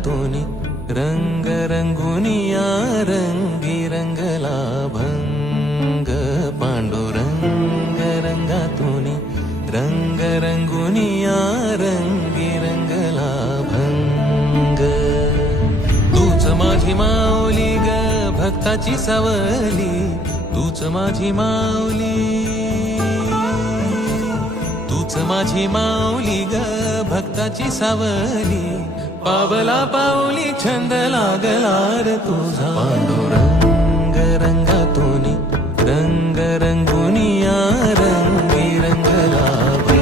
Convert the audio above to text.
रंगातूनी रंग रंगुनिया रंगी रंगला भंग पांडुरंग रंगातूनी रंग रंगुनिया रंगी रंगला भंग तूच माझी माऊली ग भक्ताची सावली तूच माझी माऊली तूच माझी माऊली ग भक्ताची सावली पावला पाऊली छंद लागला रे तुझा पांडुरंग रंगातूनी रंग रंगुनिया रंगी रंगला